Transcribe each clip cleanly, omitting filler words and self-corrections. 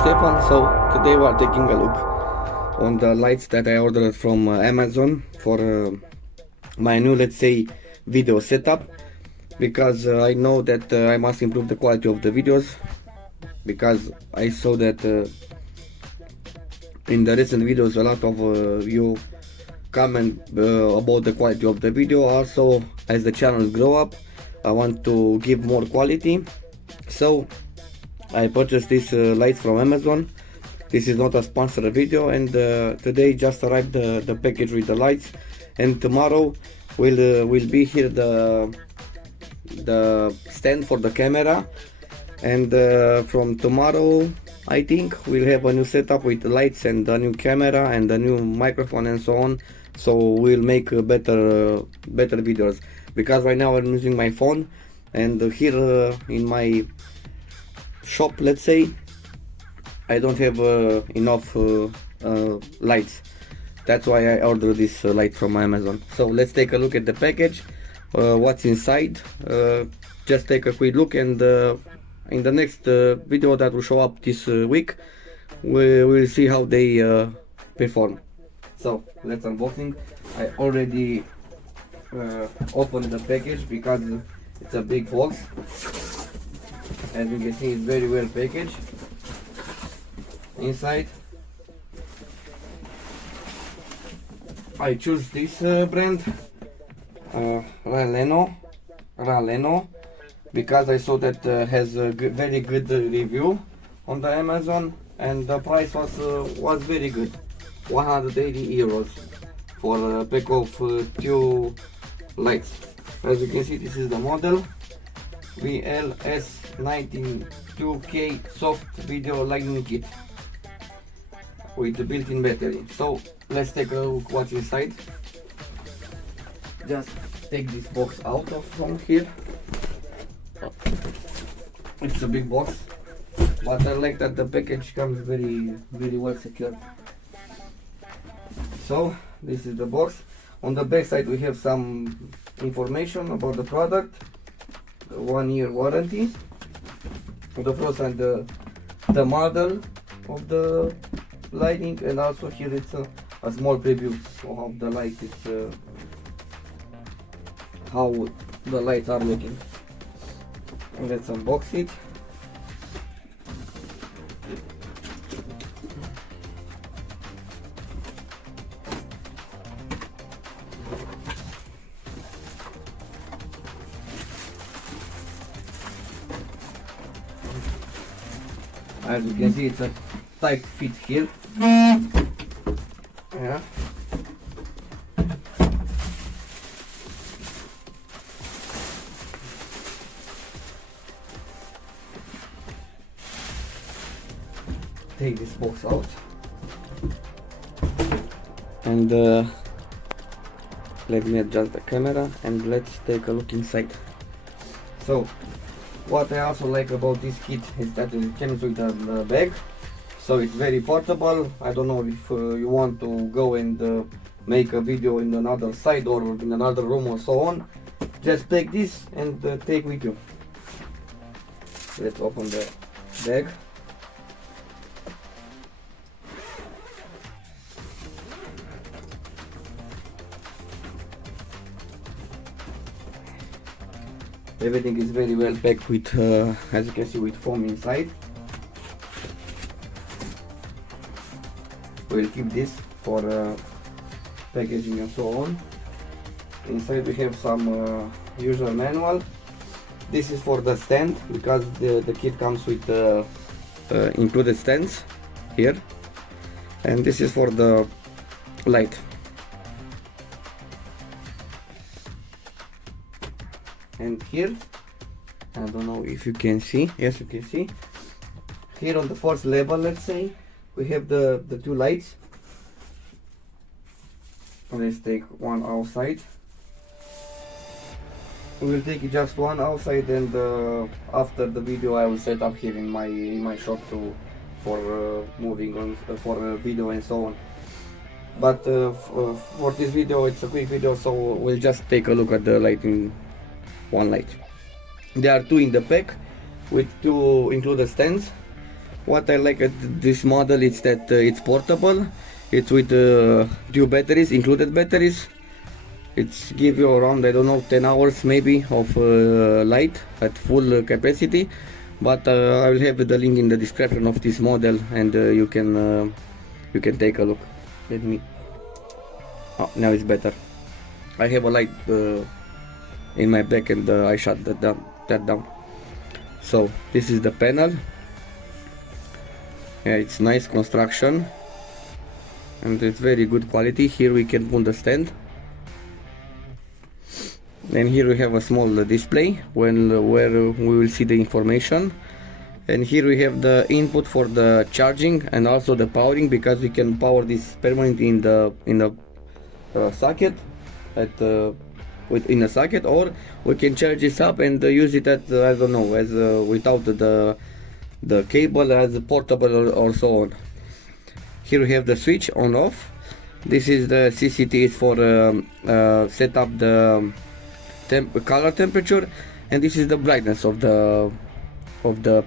Stefan. So today we are taking a look on the lights that I ordered from Amazon for my new, let's say, video setup, because I know that I must improve the quality of the videos, because I saw that in the recent videos a lot of you comment about the quality of the video. Also, as the channels grow up, I want to give more quality, so I purchased these lights from Amazon. This is not a sponsored video, and today just arrived the package with the lights, and tomorrow will be here the stand for the camera, and from tomorrow I think we'll have a new setup with the lights and a new camera and a new microphone and so on. So we'll make better videos, because right now I'm using my phone, and here in my shop, let's say, I don't have enough lights. That's why I ordered this light from Amazon. So let's take a look at the package, what's inside. Just take a quick look, and in the next video that will show up this week, we will see how they perform. So let's unboxing. I already opened the package because it's a big box. As you can see, it's very well packaged. Inside, I choose this brand, Raleno, because I saw that has a very good review on the Amazon, and the price was very good, 180 euros for a pack of 2 lights. As you can see, this is the model VLS192K soft video lighting kit with the built-in battery. So let's take a look what's inside. Just take this box out from here. It's a big box, but I like that the package comes very well secured. So this is the box. On the back side we have some information about the product, 1-year warranty. On the front side the model of the lighting, and also here it's a small preview of the light. It's how the lights are looking. Let's unbox it. As you can see, it's a tight fit here. Yeah. Take this box out, and let me adjust the camera, and let's take a look inside. So what I also like about this kit is that it comes with a bag, so it's very portable. I don't know if you want to go and make a video in another side or in another room or so on, just take this and take with you. Let's open the bag. Everything is very well packed with, as you can see, with foam inside. We'll keep this for packaging and so on. Inside we have some user manual. This is for the stand, because the kit comes with included stands here, and this is for the light. And here, I don't know if you can see, yes you can see, here on the first level, let's say, we have the 2 lights. Let's take one outside. We will take just one outside, and after the video I will set up here in my shop for moving on for video and so on. But for this video, it's a quick video, so we'll just take a look at the lighting. One light. There are 2 in the pack with 2 included stands. what I like at this model is that it's portable. It's with two batteries, included batteries. It's give you around, I don't know, 10 hours maybe of light at full capacity. But I will have the link in the description of this model, and you can take a look. Let me. Oh, now it's better. I have a light in my back, and I shut that down. So this is the panel. Yeah, it's nice construction, and it's very good quality. Here we can put the stand. And here we have a small display where we will see the information. And here we have the input for the charging and also the powering, because we can power this permanently in the socket in a socket, or we can charge this up and use it at I don't know, as without the cable, as portable or so on. Here we have the switch on off. This is the CCT for set up the color temperature, and this is the brightness of the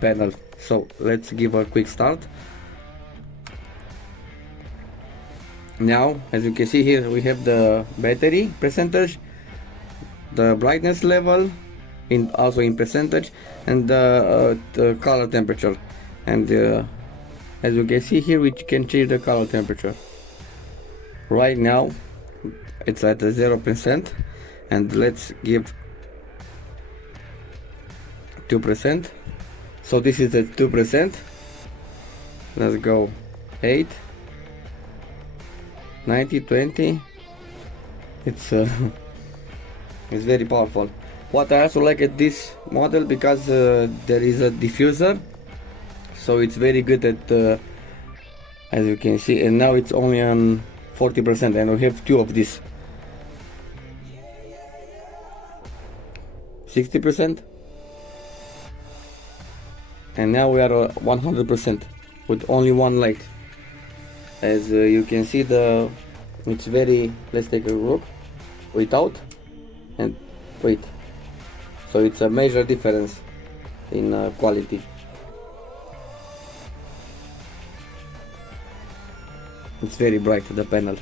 panel. So let's give a quick start. Now, as you can see here, we have the battery percentage, the brightness level also in percentage, and the color temperature. And as you can see here, we can change the color temperature. Right now it's at 0%, and let's give 2%. So this is at 2%. Let's go 8, 90, 20. It's it's very powerful. What I also like at this model, because there is a diffuser, so it's very good at as you can see. And now it's only on 40%, and we have two of these. 60%, and now we are 100% with only one light. As you can see, it's very. Let's take a look without and wait. So it's a major difference in quality. It's very bright, the panel.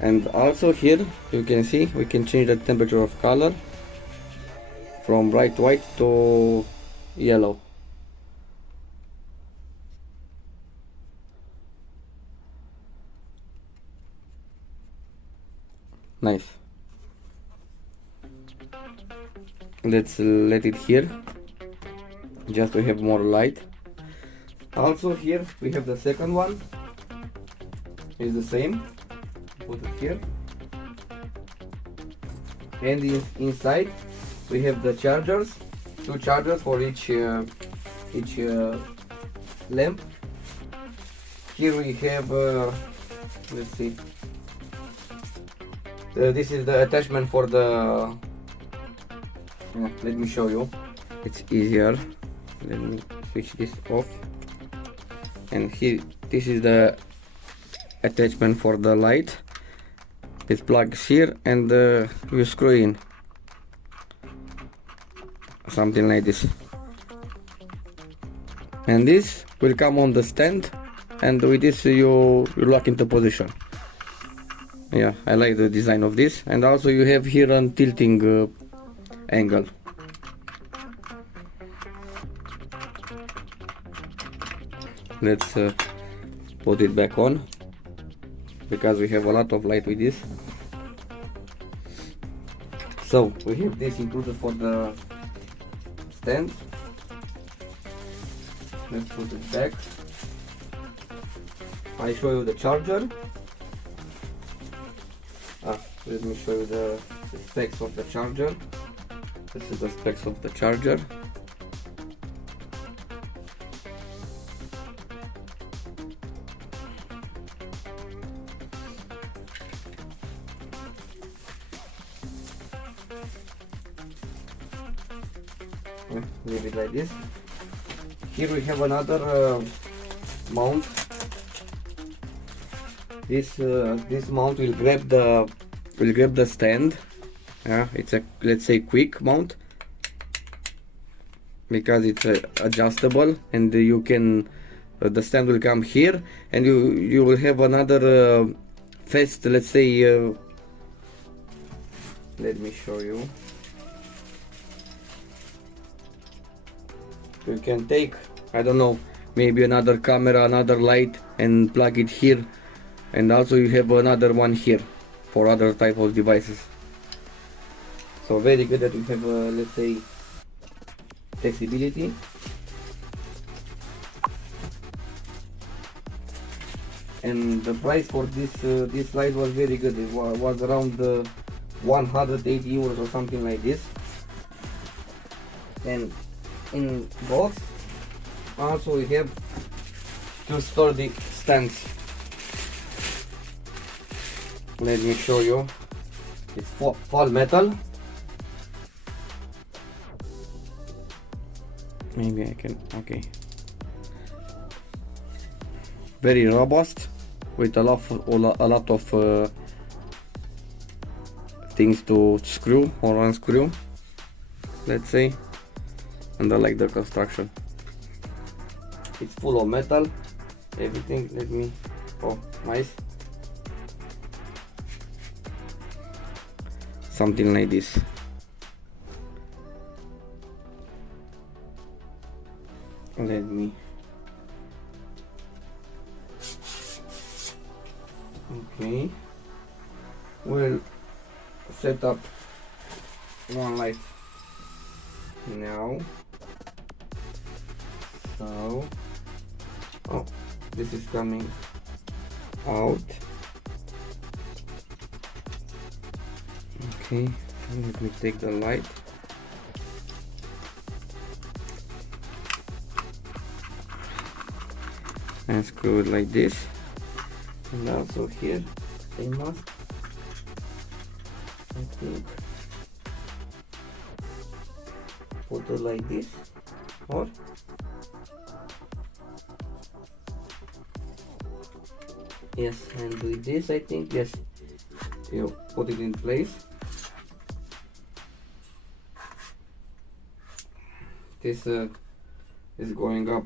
And also here you can see we can change the temperature of color from bright white to yellow. Nice. Let's let it here, just to have more light. Also here we have the second one. It's the same. Put it here. And inside we have the chargers, two chargers for each lamp. Here we have let's see, this is the attachment for the let me show you, it's easier. Let me switch this off. And here, this is the attachment for the light. It plugs here, and you screw in something like this, and this will come on the stand, and with this you lock into position. Yeah, I like the design of this. And also you have here a tilting angle. Let's put it back on, because we have a lot of light with this. So we have this included for the stand. Let's put it back. I show you the charger. Let me show you the specs of the charger. This is the specs of the charger. Leave it like this. Here we have another mount. This mount will grab the stand. Yeah, it's a, let's say, quick mount. because it's adjustable, and you can the stand will come here, and you will have another fast, let's say, let me show you. You can take, I don't know, maybe another camera, another light, and plug it here, and also you have another one here for other type of devices. So very good that you have let's say, flexibility. And the price for this light was very good. It was around 180 euros or something like this. And in box also we have two sturdy stands. Let me show you. It's full metal. Maybe I can, okay. Very robust, with a lot of things to screw or unscrew, let's say. And I like the construction. It's full of metal, everything. Let me, oh, nice. Something like this. Let me, okay, we'll set up one light now. So, oh, this is coming out. Okay, let me take the light. And screw it like this, and also here they must, I think, put it like this, or yes, and with this I think, yes, you put it in place. This is going up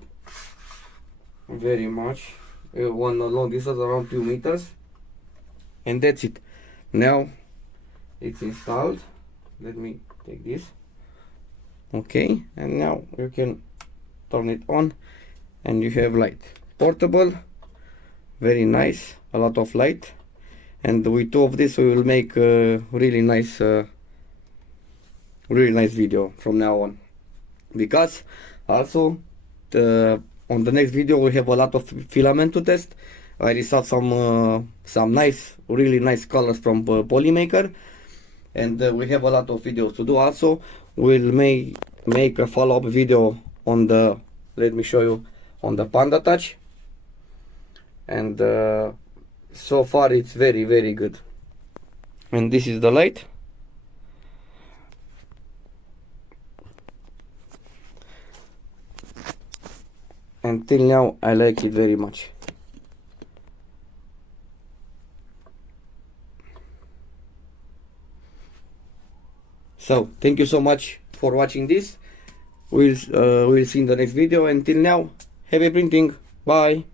very much. One long distance around 2 meters, and that's it. Now it's installed. Let me take this. Okay, and now you can turn it on, and you have light. Portable, very nice, a lot of light, and with two of this we will make a really nice video from now on. Because also on the next video we have a lot of filament to test. I received some nice, really nice colors from Polymaker, and we have a lot of videos to do. Also we'll make a follow-up video on the, let me show you, on the Panda Touch, and so far it's very, very good. And this is the light. Until now I like it very much. So thank you so much for watching this. We'll see in the next video. Until now, happy printing. Bye.